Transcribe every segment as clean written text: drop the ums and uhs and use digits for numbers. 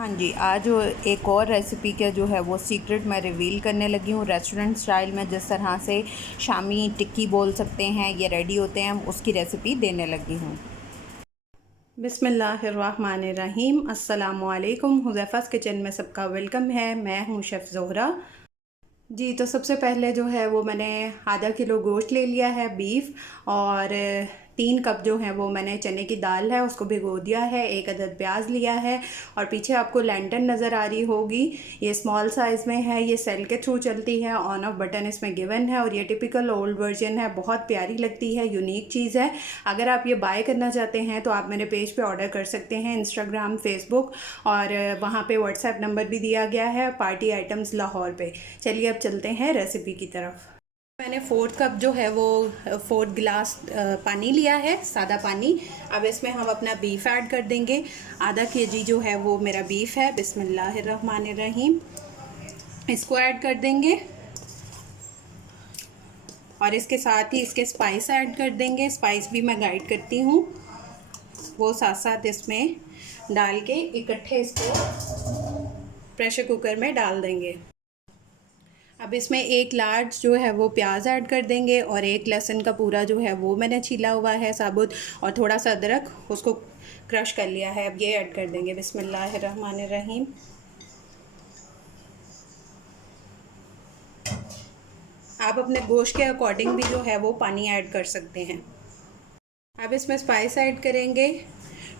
हाँ जी, आज वो एक और रेसिपी का जो है वो सीक्रेट मैं रिवील करने लगी हूँ। रेस्टोरेंट स्टाइल में जिस तरह से शामी टिक्की बोल सकते हैं, ये रेडी होते हैं, उसकी रेसिपी देने लगी हूँ। बिस्मिल्लाहिर्रहमानिर्रहीम, अस्सलामुअलैकुम। हुज़ैफ़ा's किचन में सबका वेलकम है। मैं हूँ शेफ़ ज़ोहरा जी। तो सबसे पहले जो है वो मैंने आधा किलो गोश्त ले लिया है, बीफ, और 3 कप जो है वो मैंने चने की दाल है उसको भिगो दिया है। 1 अदद प्याज लिया है और पीछे आपको लैंटर्न नज़र आ रही होगी, ये स्मॉल साइज़ में है, ये सेल के थ्रू चलती है, ऑन ऑफ बटन इसमें गिवन है और ये टिपिकल ओल्ड वर्जन है, बहुत प्यारी लगती है, यूनिक चीज़ है। अगर आप ये बाय करना चाहते हैं तो आप मेरे पेज पे ऑर्डर कर सकते हैं, इंस्टाग्राम, फेसबुक, और वहाँ पे व्हाट्सएप नंबर भी दिया गया है, पार्टी आइटम्स लाहौर पे। चलिए अब चलते हैं रेसिपी की तरफ। मैंने 4 कप जो है वो 4 गिलास पानी लिया है, सादा पानी। अब इसमें हम अपना बीफ ऐड कर देंगे। आधा केजी जो है वो मेरा बीफ है। बिस्मिल्लाहिर्रहमानिर्रहीम, इसको ऐड कर देंगे और इसके साथ ही इसके स्पाइस ऐड कर देंगे। स्पाइस भी मैं गाइड करती हूँ, वो साथ साथ इसमें डाल के इकट्ठे इसको प्रेशर कुकर में डाल देंगे। अब इसमें 1 लार्ज जो है वो प्याज ऐड कर देंगे और 1 लहसुन का पूरा जो है वो मैंने छीला हुआ है साबुत, और थोड़ा सा अदरक उसको क्रश कर लिया है। अब ये ऐड कर देंगे। बिस्मिल्लाहिर्रहमानिर्रहीम। आप अपने गोश्त के अकॉर्डिंग भी जो है वो पानी ऐड कर सकते हैं। अब इसमें स्पाइस ऐड करेंगे।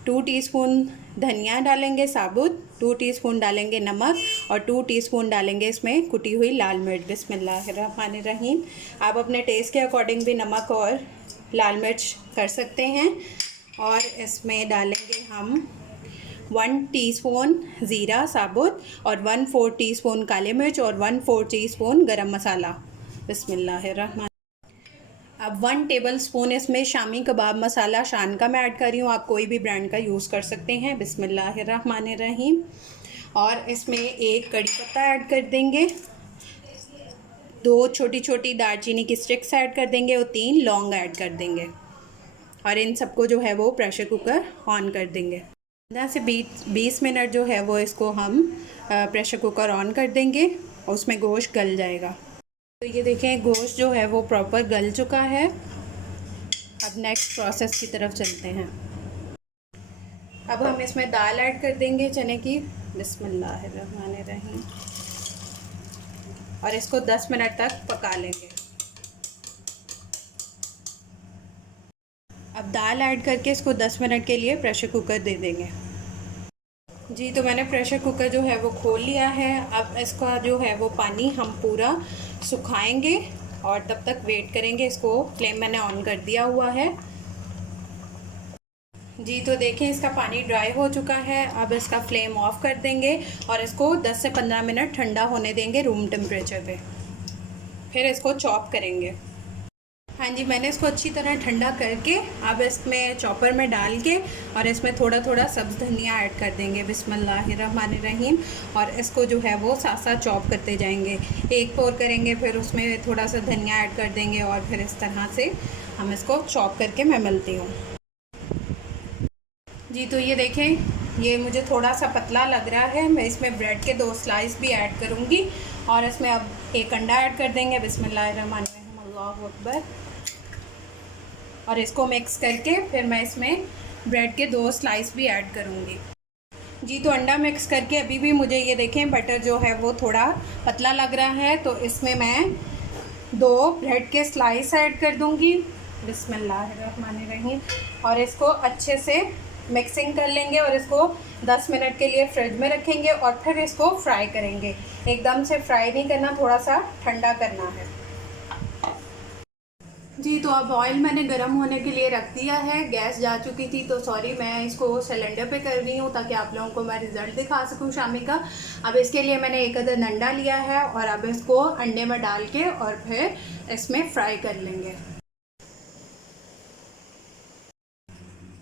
2 टीस्पून धनिया डालेंगे साबुत, 2 टीस्पून डालेंगे नमक और 2 टीस्पून डालेंगे इसमें कुटी हुई लाल मिर्च। बिस्मिल्लाहिर्रहमानिर्रहीम। आप अपने टेस्ट के अकॉर्डिंग भी नमक और लाल मिर्च कर सकते हैं। और इसमें डालेंगे हम 1 टीस्पून ज़ीरा साबुत और 1/4 टीस्पून काले मिर्च और 1/4 टीस्पून गरम मसाला। बिस्मिल्लाहिर्रहमान। अब 1 टेबलस्पून इसमें शामी कबाब मसाला शान का मैं ऐड कर रही हूँ, आप कोई भी ब्रांड का यूज़ कर सकते हैं। बिस्मिल्लाहिर्रहमानिर्रहीम। और इसमें 1 कड़ी पत्ता ऐड कर देंगे, 2 छोटी छोटी दालचीनी की स्टिक्स ऐड कर देंगे और 3 लौंग ऐड कर देंगे। और इन सबको जो है वो प्रेशर कुकर ऑन कर देंगे। 15 से 20 मिनट जो है वो इसको हम प्रेशर कुकर ऑन कर देंगे और उसमें गोश्त गल जाएगा। तो ये देखें, गोश्त जो है वो प्रॉपर गल चुका है। अब नेक्स्ट प्रोसेस की तरफ चलते हैं। अब हम इसमें दाल ऐड कर देंगे चने की। बिस्मिल्लाहिर्रहमानिर्रहीम। और इसको 10 मिनट तक पका लेंगे। अब दाल ऐड करके इसको 10 मिनट के लिए प्रेशर कुकर दे देंगे। जी, तो मैंने प्रेशर कुकर जो है वो खोल लिया है। अब इसका जो है वो पानी हम पूरा सुखाएंगे और तब तक वेट करेंगे। इसको फ्लेम मैंने ऑन कर दिया हुआ है। जी, तो देखें इसका पानी ड्राई हो चुका है। अब इसका फ्लेम ऑफ कर देंगे और इसको 10 से 15 मिनट ठंडा होने देंगे रूम टेम्परेचर पे। फिर इसको चॉप करेंगे। हाँ जी, मैंने इसको अच्छी तरह ठंडा करके अब इसमें चॉपर में डाल के और इसमें थोड़ा थोड़ा सब्ज़ धनिया ऐड कर देंगे। बिस्मिल्लाहिर्रहमानिर्रहीम। और इसको जो है वो साथ साथ चॉप करते जाएंगे। एक पोर करेंगे, फिर उसमें थोड़ा सा धनिया ऐड कर देंगे और फिर इस तरह से हम इसको चॉप करके मैं मिलती हूँ। जी, तो ये देखें, ये मुझे थोड़ा सा पतला लग रहा है। मैं इसमें ब्रेड के 2 स्लाइस भी ऐड करूँगी और इसमें अब 1 अंडा ऐड कर देंगे। बिस्मिल्लाहिर्रहमानिर्रहीम, अल्लाहु अकबर। और इसको मिक्स करके फिर मैं इसमें ब्रेड के 2 स्लाइस भी ऐड करूँगी। जी, तो अंडा मिक्स करके अभी भी मुझे ये देखें बटर जो है वो थोड़ा पतला लग रहा है, तो इसमें मैं 2 ब्रेड के स्लाइस ऐड कर दूँगी। बिस्मिल्लाहिर्रहमानिर्रहीम। और इसको अच्छे से मिक्सिंग कर लेंगे और इसको 10 मिनट के लिए फ्रिज में रखेंगे और फिर इसको फ्राई करेंगे। एकदम से फ्राई नहीं करना, थोड़ा सा ठंडा करना है। जी, तो अब ऑयल मैंने गर्म होने के लिए रख दिया है। गैस जा चुकी थी तो सॉरी, मैं इसको सिलेंडर पे कर रही हूँ ताकि आप लोगों को मैं रिज़ल्ट दिखा सकूँ शामी का। अब इसके लिए मैंने 1 अदद अंडा लिया है और अब इसको अंडे में डाल के और फिर इसमें फ्राई कर लेंगे।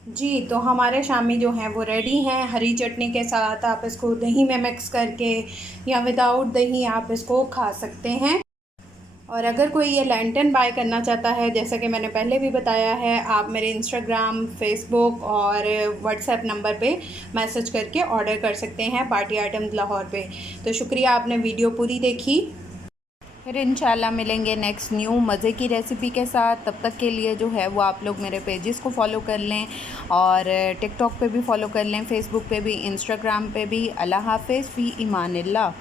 जी, तो हमारे शामी जो हैं वो रेडी हैं हरी चटनी के साथ। आप इसको दही में मिक्स करके या विदाउट दही आप इसको खा सकते हैं। और अगर कोई ये लैंटर्न बाय करना चाहता है, जैसा कि मैंने पहले भी बताया है, आप मेरे इंस्टाग्राम, फेसबुक और व्हाट्सएप नंबर पे मैसेज करके ऑर्डर कर सकते हैं पार्टी आइटम्स लाहौर पे। तो शुक्रिया, आपने वीडियो पूरी देखी। फिर इंशाल्लाह मिलेंगे नेक्स्ट न्यू मज़े की रेसिपी के साथ। तब तक के लिए जो है वो आप लोग मेरे पेजेस को फॉलो कर लें और टिकटॉक पे भी फॉलो कर लें, फेसबुक पे भी, इंस्टाग्राम पे भी। अल्लाह हाफ़िज़, फ़ी ईमानिल्लाह।